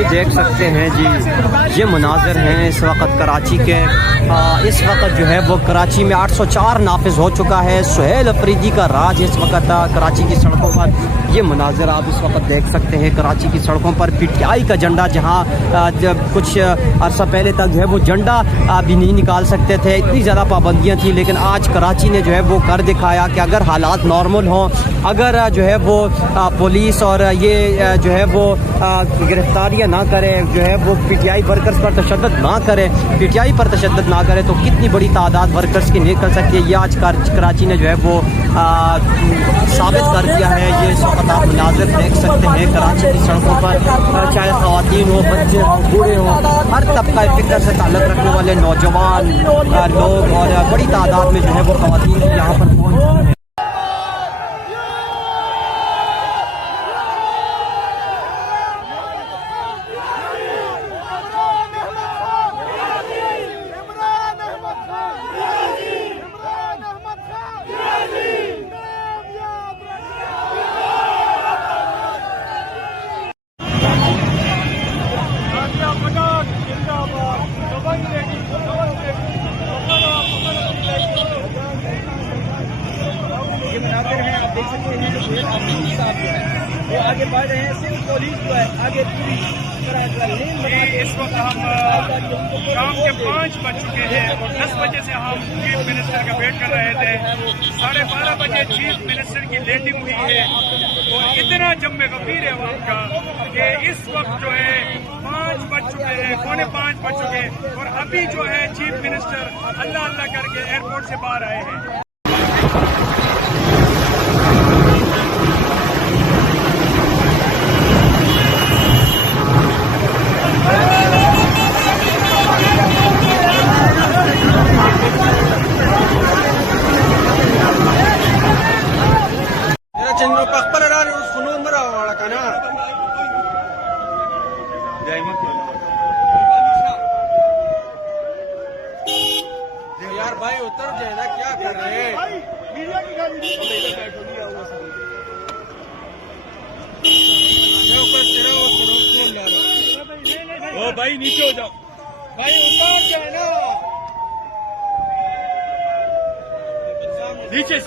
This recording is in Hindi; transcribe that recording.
ये देख सकते हैं जी, ये मनाजिर हैं इस वक्त कराची के। इस वक्त जो है वो कराची में 804 नाफिज हो चुका है। सुहेल अफरीदी का राज इस वक्त कराची की सड़कों पर। ये मनाजिर आप इस वक्त देख सकते हैं कराची की सड़कों पर। PTI का झंडा, जहाँ जब कुछ अर्सा पहले तक जो है वो झंडा भी नहीं निकाल सकते थे, इतनी ज़्यादा पाबंदियाँ थी, लेकिन आज कराची ने जो है वो कर दिखाया कि अगर हालात नॉर्मल हों, अगर जो है वो पुलिस और ये जो है वो गिरफ्तारियाँ ना करे, जो है वो PTI वर्कर्स पर तशद्दुद ना करे, PTI पर तशद्दुद ना करे, तो कितनी बड़ी तादाद वर्कर्स की निकल सकती है। ये आज कराची ने जो है वो साबित कर दिया है। ये इस वक्त आप मनाज़िर देख सकते हैं कराची की सड़कों पर, चाहे ख़वातीन हो, बच्चे हों, बूढ़े हों, हर तबका फ़िक्र से ताल्लुक़ रखने वाले नौजवान लोग, और बड़ी तादाद में जो है वो ख़वातीन यहाँ पर पहुँच चुकी हैं। वो आगे बढ़ रहे हैं, सिर्फ पुलिस जो है आगे पूरी इस वक्त हम शाम के 5 बज चुके हैं और 10 बजे से हम चीफ मिनिस्टर का वेट कर रहे थे। 12:30 बजे चीफ मिनिस्टर की लैंडिंग हुई है और इतना जम्मे गंभीर है वहाँ का कि इस वक्त जो है 5 बज चुके हैं, 4:45 बज चुके हैं और अभी जो है चीफ मिनिस्टर अल्लाह अल्लाह करके एयरपोर्ट से बाहर आए हैं। यार भाई उतर जाए ना, क्या कर रहे हैं? ओ भाई नीचे हो जाओ, भाई उतर जाए ना। नीचे